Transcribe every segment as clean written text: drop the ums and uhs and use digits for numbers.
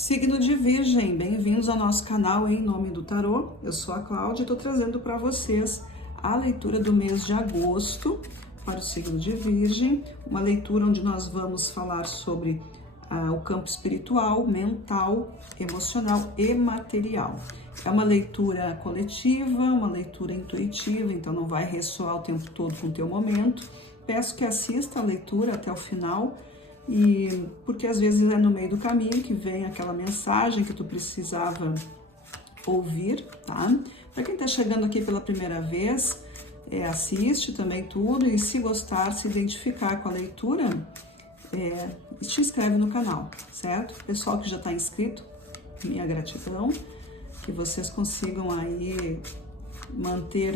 Signo de Virgem, bem-vindos ao nosso canal Em Nome do Tarô. Eu sou a Cláudia e estou trazendo para vocês a leitura do mês de agosto para o signo de Virgem, uma leitura onde nós vamos falar sobre o campo espiritual, mental, emocional e material. É uma leitura coletiva, uma leitura intuitiva, então não vai ressoar o tempo todo com o teu momento. Peço que assista a leitura até o final, e porque às vezes é no meio do caminho que vem aquela mensagem que tu precisava ouvir, tá? Para quem tá chegando aqui pela primeira vez, assiste também tudo, e se gostar, se identificar com a leitura, te inscreve no canal, certo? Pessoal que já está inscrito, minha gratidão, que vocês consigam aí manter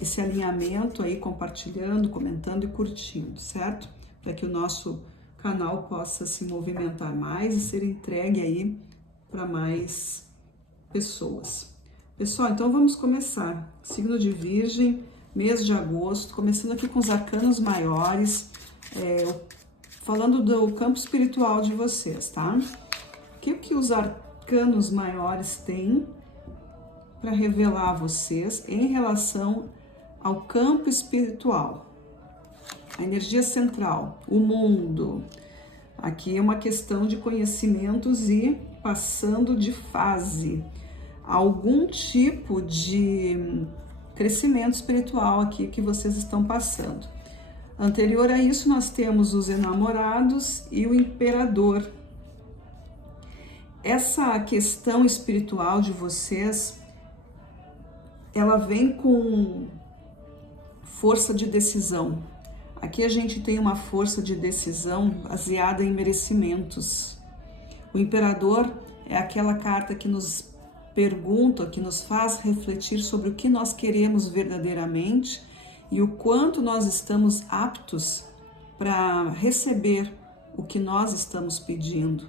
esse alinhamento aí, compartilhando, comentando e curtindo, certo? Para que o nosso canal possa se movimentar mais e ser entregue aí para mais pessoas. Pessoal, então vamos começar. Signo de Virgem, mês de agosto, começando aqui com os arcanos maiores, falando do campo espiritual de vocês, tá? O que os arcanos maiores têm para revelar a vocês em relação ao campo espiritual? A energia central, o mundo. Aqui é uma questão de conhecimentos e passando de fase. Algum tipo de crescimento espiritual aqui que vocês estão passando. Anterior a isso, nós temos os enamorados e o imperador. Essa questão espiritual de vocês, ela vem com força de decisão. Aqui a gente tem uma força de decisão baseada em merecimentos. O imperador é aquela carta que nos pergunta, que nos faz refletir sobre o que nós queremos verdadeiramente e o quanto nós estamos aptos para receber o que nós estamos pedindo.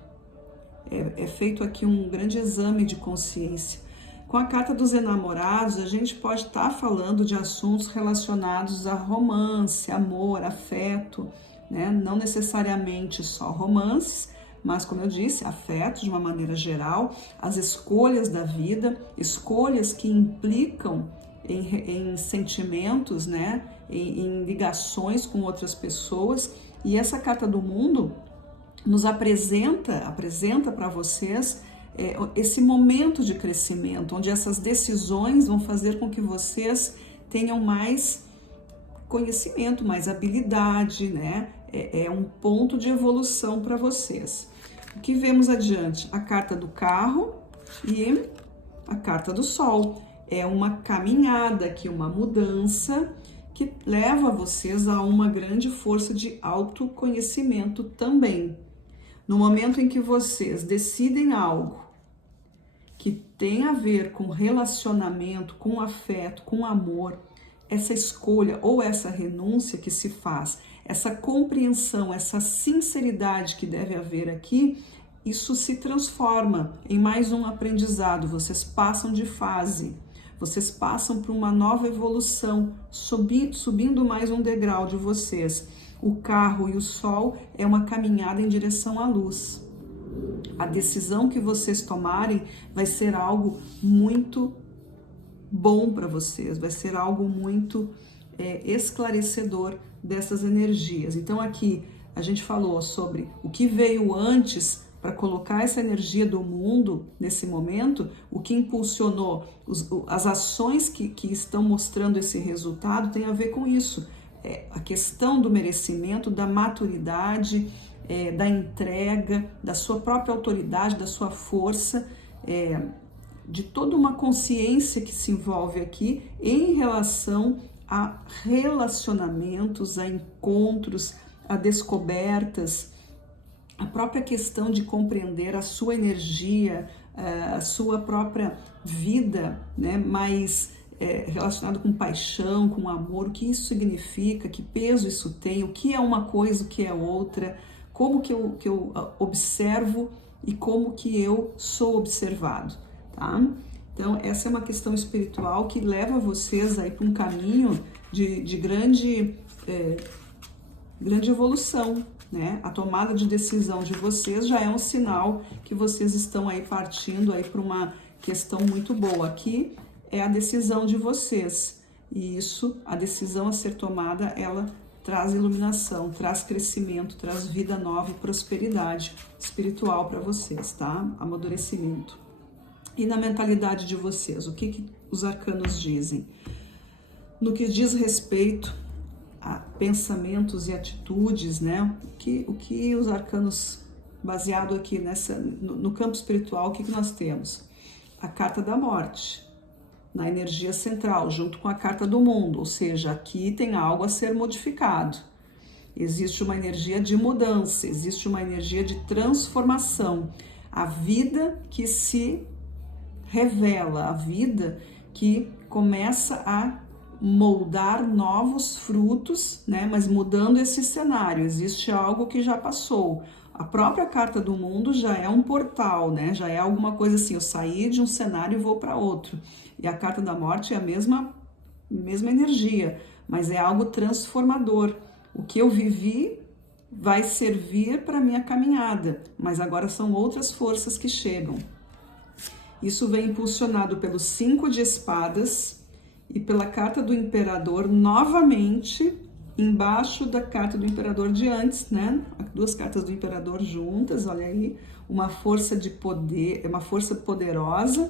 É feito aqui um grande exame de consciência. Com a carta dos enamorados, a gente pode estar falando de assuntos relacionados a romance, amor, afeto, né? Não necessariamente só romances, mas, como eu disse, afeto de uma maneira geral, as escolhas da vida, escolhas que implicam em sentimentos, né? Em ligações com outras pessoas. E essa carta do mundo nos apresenta para vocês esse momento de crescimento, onde essas decisões vão fazer com que vocês tenham mais conhecimento, mais habilidade, né? É um ponto de evolução para vocês. O que vemos adiante? A carta do carro e a carta do sol. É uma caminhada aqui, uma mudança que leva vocês a uma grande força de autoconhecimento também. No momento em que vocês decidem algo que tem a ver com relacionamento, com afeto, com amor, essa escolha ou essa renúncia que se faz, essa compreensão, essa sinceridade que deve haver aqui, isso se transforma em mais um aprendizado. Vocês passam de fase, vocês passam por uma nova evolução, subindo mais um degrau de vocês. O carro e o sol é uma caminhada em direção à luz. A decisão que vocês tomarem vai ser algo muito bom para vocês, vai ser algo muito esclarecedor dessas energias. Então aqui a gente falou sobre o que veio antes para colocar essa energia do mundo nesse momento, o que impulsionou as ações que estão mostrando esse resultado tem a ver com isso. A questão do merecimento, da maturidade, da entrega, da sua própria autoridade, da sua força, de toda uma consciência que se envolve aqui em relação a relacionamentos, a encontros, a descobertas, a própria questão de compreender a sua energia, a sua própria vida, né, mais relacionado com paixão, com amor, o que isso significa, que peso isso tem, o que é uma coisa, o que é outra, como que eu observo e como que eu sou observado, tá? Então, essa é uma questão espiritual que leva vocês aí para um caminho de grande evolução, né? A tomada de decisão de vocês já é um sinal que vocês estão aí partindo aí para uma questão muito boa. Aqui é a decisão de vocês, e isso, a decisão a ser tomada, ela traz iluminação, traz crescimento, traz vida nova e prosperidade espiritual para vocês, tá? Amadurecimento. E na mentalidade de vocês, o que os arcanos dizem? No que diz respeito a pensamentos e atitudes, né? O que os arcanos, baseado aqui no campo espiritual, o que nós temos? A carta da morte, na energia central, junto com a carta do mundo, ou seja, aqui tem algo a ser modificado. Existe uma energia de mudança, existe uma energia de transformação. A vida que se revela, a vida que começa a moldar novos frutos, né? Mas mudando esse cenário, existe algo que já passou. A própria carta do mundo já é um portal, né? Já é alguma coisa assim, eu saí de um cenário e vou para outro. E a carta da morte é a mesma energia, mas é algo transformador. O que eu vivi vai servir para a minha caminhada, mas agora são outras forças que chegam. Isso vem impulsionado pelo 5 de espadas e pela carta do imperador novamente, embaixo da carta do imperador de antes, né? Duas cartas do imperador juntas, olha aí, uma força de poder, uma força poderosa,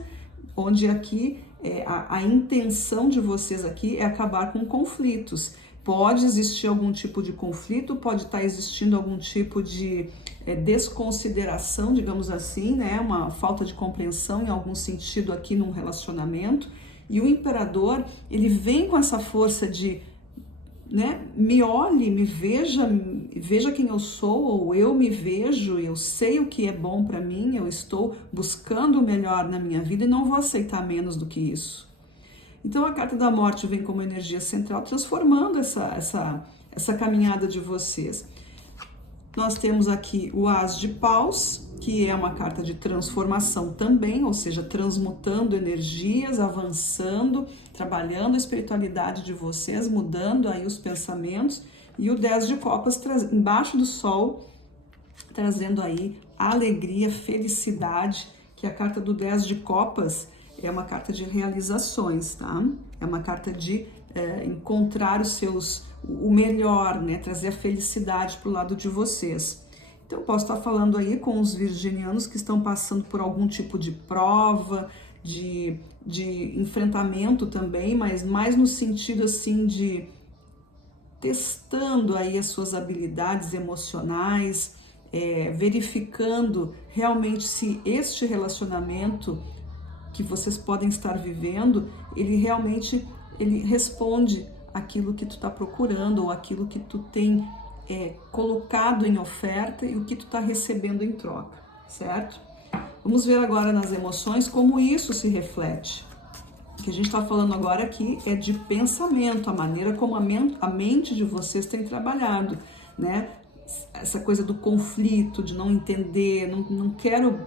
onde aqui a intenção de vocês aqui é acabar com conflitos. Pode existir algum tipo de conflito, pode estar existindo algum tipo de desconsideração, digamos assim, né? Uma falta de compreensão em algum sentido aqui num relacionamento. E o imperador, ele vem com essa força de, né, me olhe, me veja quem eu sou, ou eu me vejo, eu sei o que é bom para mim, eu estou buscando o melhor na minha vida e não vou aceitar menos do que isso. Então a carta da morte vem como energia central, transformando essa caminhada de vocês. Nós temos aqui o As de Paus, que é uma carta de transformação também, ou seja, transmutando energias, avançando, trabalhando a espiritualidade de vocês, mudando aí os pensamentos. E o 10 de Copas, embaixo do Sol, trazendo aí alegria, felicidade, que a carta do 10 de Copas é uma carta de realizações, tá? É uma carta de encontrar o melhor, né? Trazer a felicidade para o lado de vocês. Então, eu posso estar falando aí com os virginianos que estão passando por algum tipo de prova, de enfrentamento também, mas mais no sentido assim de testando aí as suas habilidades emocionais, verificando realmente se este relacionamento que vocês podem estar vivendo, ele realmente responde aquilo que tu está procurando ou aquilo que tu tem colocado em oferta e o que tu está recebendo em troca, certo? Vamos ver agora nas emoções como isso se reflete. O que a gente está falando agora aqui é de pensamento, a maneira como a mente de vocês tem trabalhado, né? Essa coisa do conflito, de não entender, não quero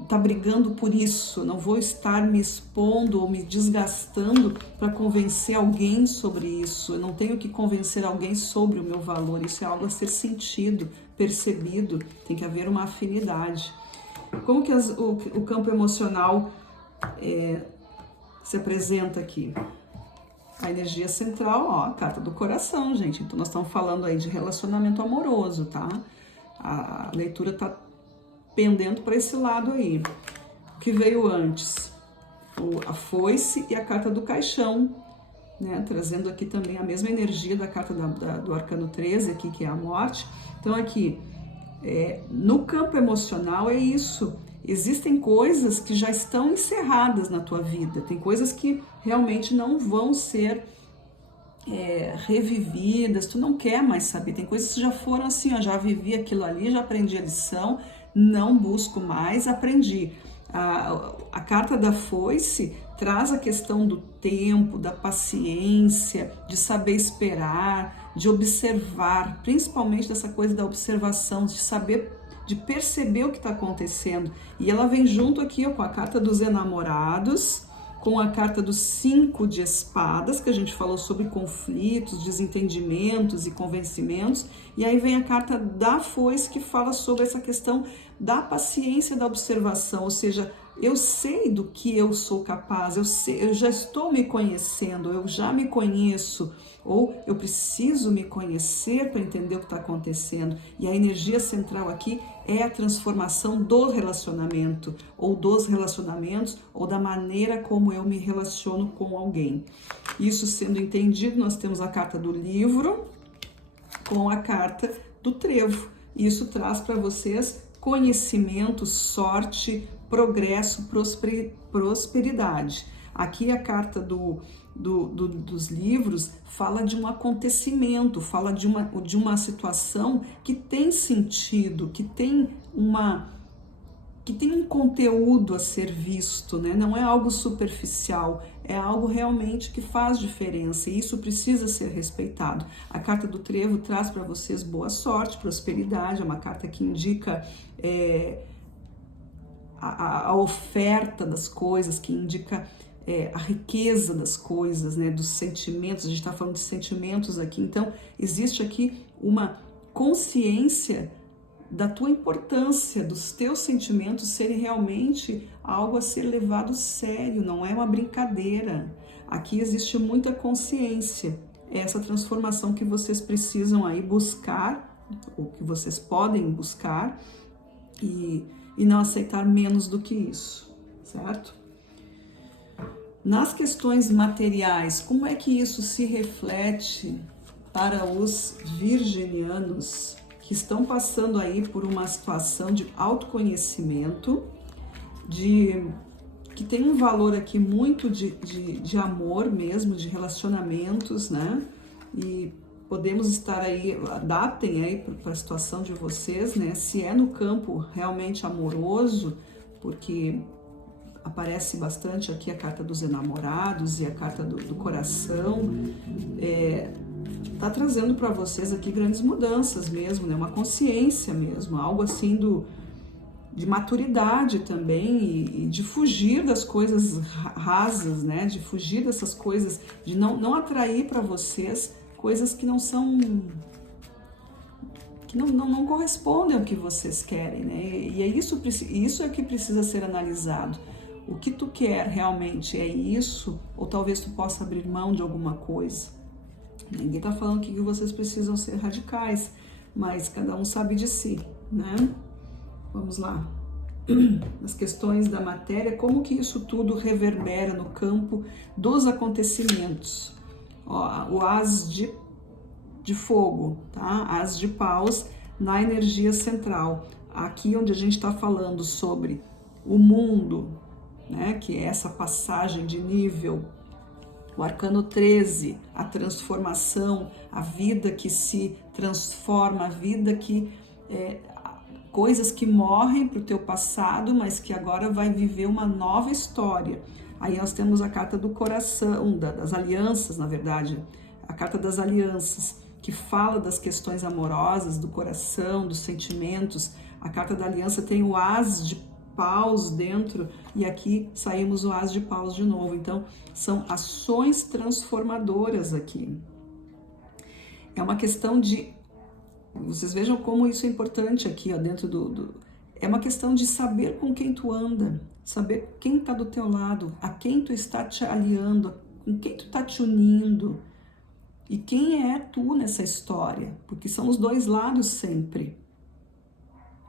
estar brigando por isso, não vou estar me expondo ou me desgastando para convencer alguém sobre isso, eu não tenho que convencer alguém sobre o meu valor, isso é algo a ser sentido, percebido, tem que haver uma afinidade. Como que o campo emocional se apresenta aqui? A energia central, ó, a carta do coração, gente, então nós estamos falando aí de relacionamento amoroso, tá? A leitura tá pendendo para esse lado aí. O que veio antes? A foice e a carta do caixão, né? Trazendo aqui também a mesma energia da carta do arcano 13 aqui, que é a morte. Então aqui, no campo emocional é isso. Existem coisas que já estão encerradas na tua vida. Tem coisas que realmente não vão ser revividas. Tu não quer mais saber. Tem coisas que já foram assim, ó, já vivi aquilo ali, já aprendi a lição, não busco mais, aprendi. A carta da foice traz a questão do tempo, da paciência, de saber esperar, de observar, principalmente dessa coisa da observação, de saber, de perceber o que está acontecendo. E ela vem junto aqui, ó, com a carta dos enamorados, com a carta do 5 de espadas, que a gente falou sobre conflitos, desentendimentos e convencimentos, e aí vem a carta da foice, que fala sobre essa questão da paciência, da observação, ou seja, eu sei do que eu sou capaz, eu já estou me conhecendo, eu já me conheço, ou eu preciso me conhecer para entender o que está acontecendo. E a energia central aqui é a transformação do relacionamento, ou dos relacionamentos, ou da maneira como eu me relaciono com alguém. Isso sendo entendido, nós temos a carta do livro com a carta do trevo. Isso traz para vocês conhecimento, sorte, progresso, prosperidade. Aqui a carta dos livros fala de um acontecimento, fala de uma situação que tem sentido, que tem um conteúdo a ser visto, né? Não é algo superficial, é algo realmente que faz diferença, e isso precisa ser respeitado. A carta do trevo traz para vocês boa sorte, prosperidade, é uma carta que indica a oferta das coisas, que indica a riqueza das coisas, né, dos sentimentos. A gente está falando de sentimentos aqui, então existe aqui uma consciência da tua importância, dos teus sentimentos serem realmente algo a ser levado sério, não é uma brincadeira. Aqui existe muita consciência, essa transformação que vocês precisam aí buscar, ou que vocês podem buscar, e não aceitar menos do que isso, certo? Nas questões materiais, como é que isso se reflete para os virginianos que estão passando aí por uma situação de autoconhecimento, que tem um valor aqui muito de amor mesmo, de relacionamentos, né? E podemos estar aí, adaptem aí para a situação de vocês, né? Se é no campo realmente amoroso, porque aparece bastante aqui a carta dos enamorados e a carta do coração, tá trazendo para vocês aqui grandes mudanças mesmo, né? Uma consciência mesmo, algo assim de maturidade também, e de fugir das coisas rasas, né? De fugir dessas coisas, de não atrair para vocês coisas que não são, que não correspondem ao que vocês querem, né? E isso é que precisa ser analisado. O que tu quer realmente é isso, ou talvez tu possa abrir mão de alguma coisa? Ninguém tá falando que vocês precisam ser radicais, mas cada um sabe de si, né? Vamos lá. As questões da matéria, como que isso tudo reverbera no campo dos acontecimentos? Ó, o as de fogo, tá? As de paus na energia central. Aqui onde a gente está falando sobre o mundo, né? Que é essa passagem de nível. O arcano 13, a transformação, a vida que se transforma, a vida que coisas que morrem para o teu passado, mas que agora vai viver uma nova história. Aí nós temos a carta do coração, das alianças, na verdade, a carta das alianças, que fala das questões amorosas, do coração, dos sentimentos. A carta da aliança tem o as de paus dentro, e aqui saímos o as de paus de novo. Então, são ações transformadoras aqui. É uma questão de... Vocês vejam como isso é importante aqui, ó, dentro é uma questão de saber com quem tu anda, saber quem está do teu lado, a quem tu está te aliando, com quem tu está te unindo, e quem é tu nessa história, porque são os dois lados sempre.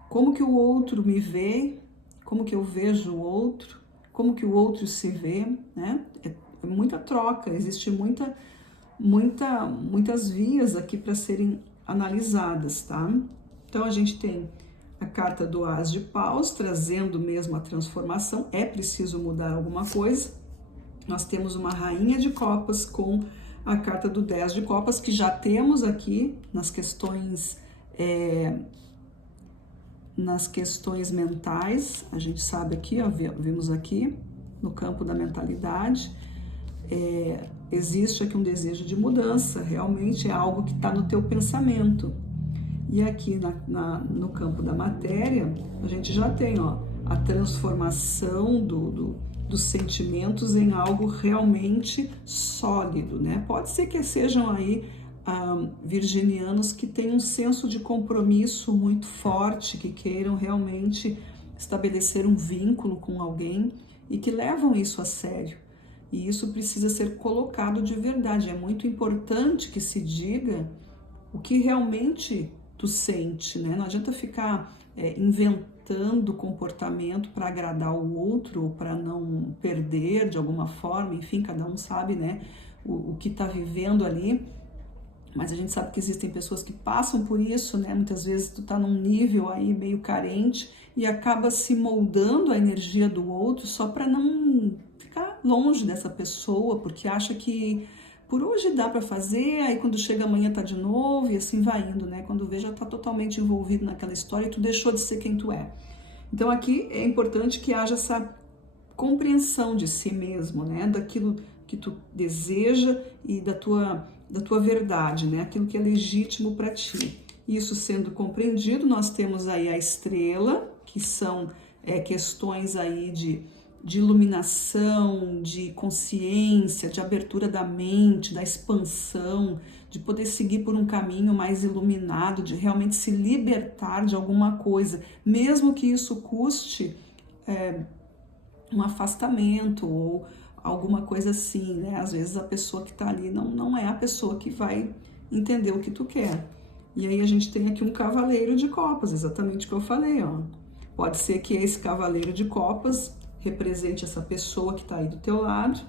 Como que o outro me vê, como que eu vejo o outro, como que o outro se vê, né? É muita troca, existe muitas vias aqui para serem analisadas, tá? Então a gente tem a carta do as de paus, trazendo mesmo a transformação, é preciso mudar alguma coisa. Nós temos uma rainha de copas com a carta do 10 de copas, que já temos aqui nas questões mentais. A gente sabe aqui, ó, vimos aqui no campo da mentalidade, existe aqui um desejo de mudança, realmente é algo que está no teu pensamento. E aqui no campo da matéria, a gente já tem, ó, a transformação dos sentimentos em algo realmente sólido, né? Pode ser que sejam aí virginianos que têm um senso de compromisso muito forte, que queiram realmente estabelecer um vínculo com alguém e que levam isso a sério. E isso precisa ser colocado de verdade. É muito importante que se diga o que realmente tu sente, né? Não adianta ficar inventando comportamento para agradar o outro ou para não perder de alguma forma. Enfim, cada um sabe, né, o que está vivendo ali. Mas a gente sabe que existem pessoas que passam por isso, né? Muitas vezes tu tá num nível aí meio carente e acaba se moldando a energia do outro só para não ficar longe dessa pessoa, porque acha que por hoje dá para fazer, aí quando chega amanhã tá de novo e assim vai indo, né? Quando vê já tá totalmente envolvido naquela história e tu deixou de ser quem tu é. Então aqui é importante que haja essa compreensão de si mesmo, né? Daquilo que tu deseja e da tua verdade, né? Aquilo que é legítimo para ti. Isso sendo compreendido, nós temos aí a estrela, que são questões aí de iluminação, de consciência, de abertura da mente, da expansão, de poder seguir por um caminho mais iluminado, de realmente se libertar de alguma coisa, mesmo que isso custe um afastamento ou alguma coisa assim, né? Às vezes a pessoa que tá ali não é a pessoa que vai entender o que tu quer. E aí a gente tem aqui um cavaleiro de copas, exatamente o que eu falei, ó. Pode ser que esse cavaleiro de copas represente essa pessoa que tá aí do teu lado,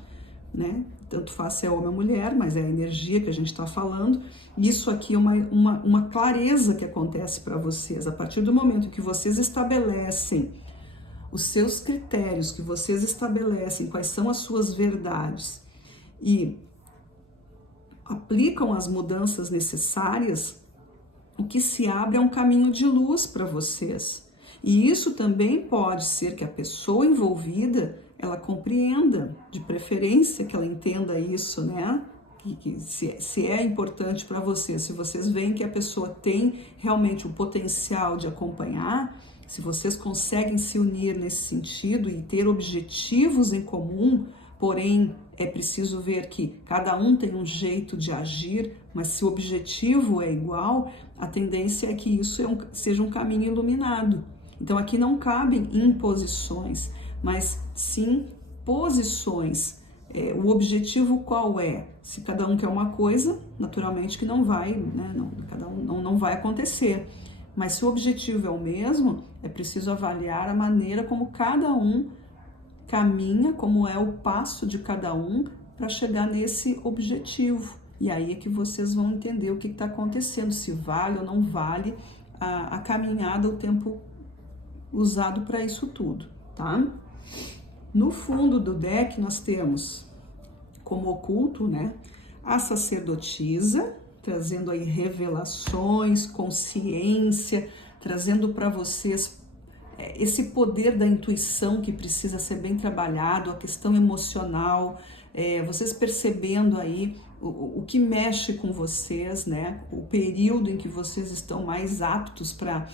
né? Tanto faz se é homem ou mulher, mas é a energia que a gente tá falando. Isso aqui é uma clareza que acontece para vocês. A partir do momento que vocês estabelecem os seus critérios, que vocês estabelecem quais são as suas verdades e aplicam as mudanças necessárias, o que se abre é um caminho de luz para vocês. E isso também pode ser que a pessoa envolvida, ela compreenda, de preferência que ela entenda isso, né? Que se é importante para vocês, se vocês veem que a pessoa tem realmente o potencial de acompanhar, se vocês conseguem se unir nesse sentido e ter objetivos em comum, porém é preciso ver que cada um tem um jeito de agir, mas se o objetivo é igual, a tendência é que isso seja um caminho iluminado. Então aqui não cabem imposições, mas sim posições. O objetivo qual é? Se cada um quer uma coisa, naturalmente que não vai, né? Não vai acontecer. Mas se o objetivo é o mesmo, é preciso avaliar a maneira como cada um caminha, como é o passo de cada um para chegar nesse objetivo. E aí é que vocês vão entender o que está acontecendo, se vale ou não vale a caminhada, o tempo usado para isso tudo, tá? No fundo do deck nós temos como oculto, né, a sacerdotisa, trazendo aí revelações, consciência, trazendo para vocês esse poder da intuição que precisa ser bem trabalhado, a questão emocional, vocês percebendo aí o que mexe com vocês, né? O período em que vocês estão mais aptos para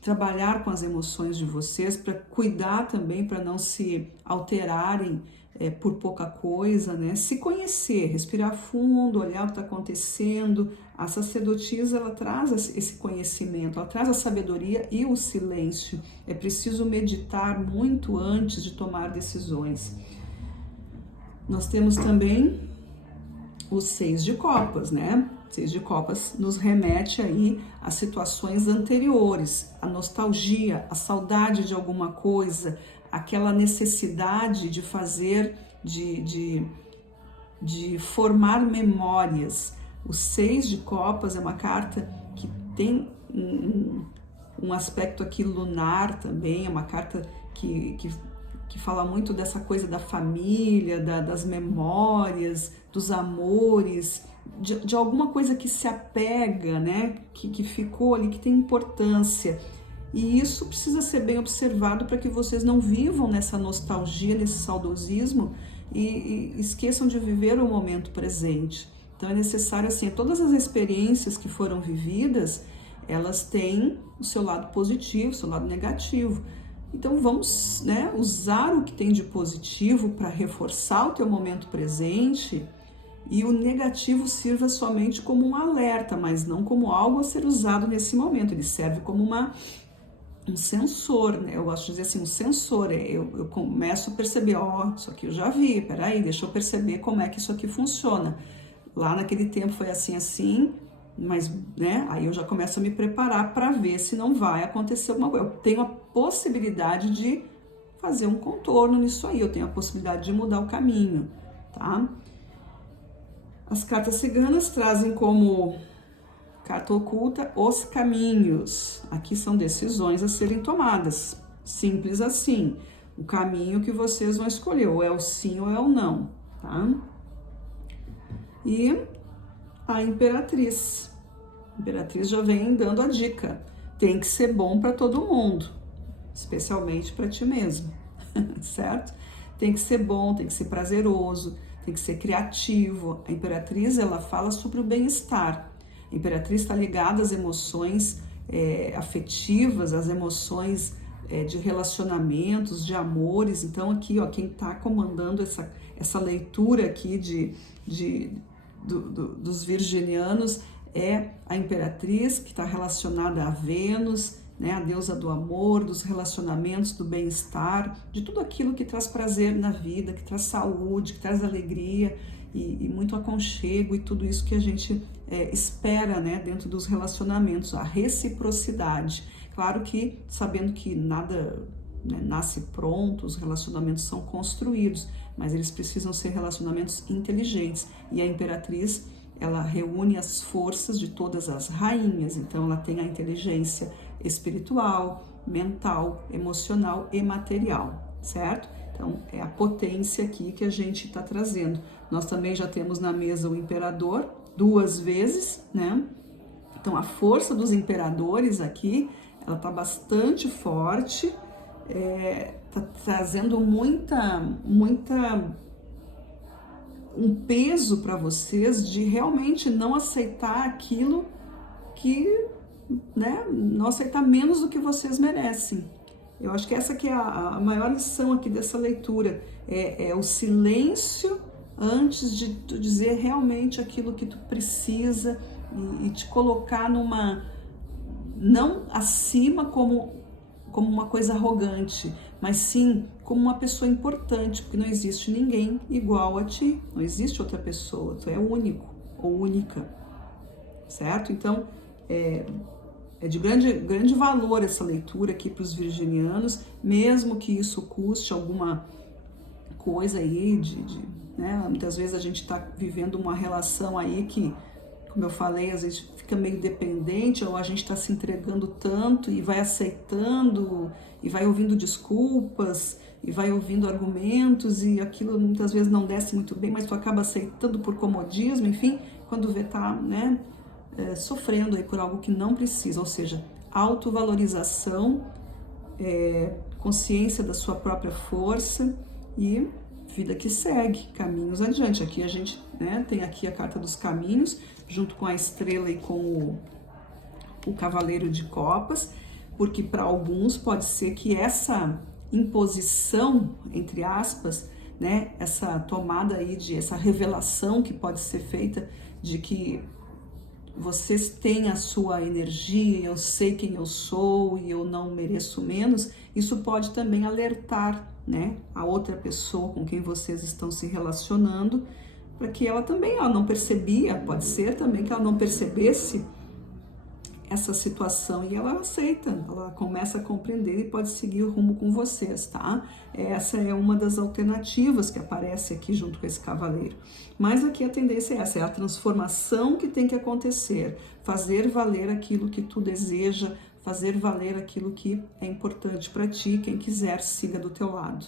trabalhar com as emoções de vocês, para cuidar também, para não se alterarem por pouca coisa, né? Se conhecer, respirar fundo, olhar o que está acontecendo. A sacerdotisa, ela traz esse conhecimento, ela traz a sabedoria e o silêncio. É preciso meditar muito antes de tomar decisões. Nós temos também os 6 de copas, né? 6 de copas nos remete aí a situações anteriores, a nostalgia, a saudade de alguma coisa, aquela necessidade de fazer, de formar memórias. O 6 de copas é uma carta que tem um aspecto aqui lunar também, é uma carta que fala muito dessa coisa da família, das memórias, dos amores, de alguma coisa que se apega, né? Que ficou ali, que tem importância. E isso precisa ser bem observado para que vocês não vivam nessa nostalgia, nesse saudosismo e esqueçam de viver o momento presente. Então é necessário, assim, todas as experiências que foram vividas, elas têm o seu lado positivo, o seu lado negativo. Então vamos, né, usar o que tem de positivo para reforçar o teu momento presente, e o negativo sirva somente como um alerta, mas não como algo a ser usado nesse momento. Ele serve como um sensor, né? Eu gosto de dizer assim, um sensor. Eu começo a perceber, isso aqui eu já vi, peraí, deixa eu perceber como é que isso aqui funciona. Lá naquele tempo foi assim, mas, né, aí eu já começo a me preparar para ver se não vai acontecer alguma coisa. Eu tenho a possibilidade de fazer um contorno nisso aí, eu tenho a possibilidade de mudar o caminho, tá? As cartas ciganas trazem como carta oculta os caminhos. Aqui são decisões a serem tomadas. Simples assim. O caminho que vocês vão escolher, ou é o sim ou é o não, tá? E a Imperatriz. A Imperatriz já vem dando a dica. Tem que ser bom para todo mundo, especialmente para ti mesmo, certo? Tem que ser bom, tem que ser prazeroso, tem que ser criativo. A Imperatriz, ela fala sobre o bem-estar. A Imperatriz está ligada às emoções afetivas, às emoções de relacionamentos, de amores. Então aqui, ó, quem está comandando essa leitura aqui dos virginianos é a Imperatriz, que está relacionada a Vênus, né, a deusa do amor, dos relacionamentos, do bem-estar, de tudo aquilo que traz prazer na vida, que traz saúde, que traz alegria e muito aconchego, e tudo isso que a gente espera, né, dentro dos relacionamentos, a reciprocidade. Claro que sabendo que nada, né, nasce pronto, os relacionamentos são construídos, mas eles precisam ser relacionamentos inteligentes, e a Imperatriz, ela reúne as forças de todas as rainhas. Então ela tem a inteligência espiritual, mental, emocional e material, certo? Então é a potência aqui que a gente está trazendo. Nós também já temos na mesa o imperador 2 vezes, né? Então a força dos imperadores aqui, ela está bastante forte, está trazendo um peso para vocês de realmente não aceitar aquilo que, né, não aceitar menos do que vocês merecem. Eu acho que essa que é a maior lição aqui dessa leitura, é o silêncio antes de tu dizer realmente aquilo que tu precisa e te colocar não acima como uma coisa arrogante, mas sim como uma pessoa importante, porque não existe ninguém igual a ti, não existe outra pessoa, tu é único ou única, certo? Então, é de grande valor essa leitura aqui para os virginianos, mesmo que isso custe alguma coisa aí, né? Muitas vezes a gente está vivendo uma relação aí que, como eu falei, às vezes fica meio dependente, ou a gente está se entregando tanto e vai aceitando, e vai ouvindo desculpas, e vai ouvindo argumentos, e aquilo muitas vezes não desce muito bem, mas tu acaba aceitando por comodismo, enfim, quando vê tá, né, sofrendo aí por algo que não precisa, ou seja, autovalorização, consciência da sua própria força e vida que segue, caminhos adiante. Aqui a gente, né, tem aqui a carta dos caminhos, junto com a estrela e com o cavaleiro de copas, porque para alguns pode ser que essa imposição, entre aspas, né, essa tomada aí essa revelação que pode ser feita de que vocês têm a sua energia, eu sei quem eu sou e eu não mereço menos, isso pode também alertar, né, a outra pessoa com quem vocês estão se relacionando, para que ela também não percebia, pode ser também que ela não percebesse essa situação e ela aceita, ela começa a compreender e pode seguir o rumo com vocês, tá? Essa é uma das alternativas que aparece aqui junto com esse cavaleiro. Mas aqui a tendência é essa, é a transformação que tem que acontecer, fazer valer aquilo que tu deseja, fazer valer aquilo que é importante para ti, quem quiser siga do teu lado,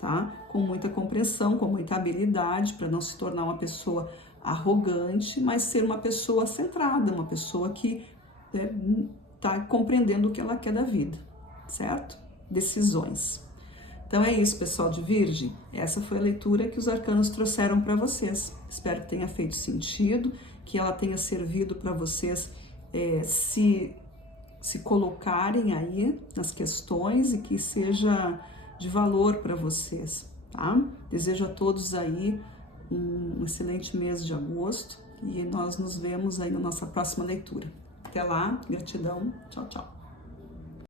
tá? Com muita compreensão, com muita habilidade, para não se tornar uma pessoa arrogante, mas ser uma pessoa centrada, uma pessoa que tá compreendendo o que ela quer da vida, certo? Decisões. Então é isso, pessoal de Virgem. Essa foi a leitura que os arcanos trouxeram para vocês. Espero que tenha feito sentido, que ela tenha servido para vocês se se colocarem aí nas questões e que seja de valor para vocês, tá? Desejo a todos aí um excelente mês de agosto e nós nos vemos aí na nossa próxima leitura. Até lá, gratidão, tchau, tchau.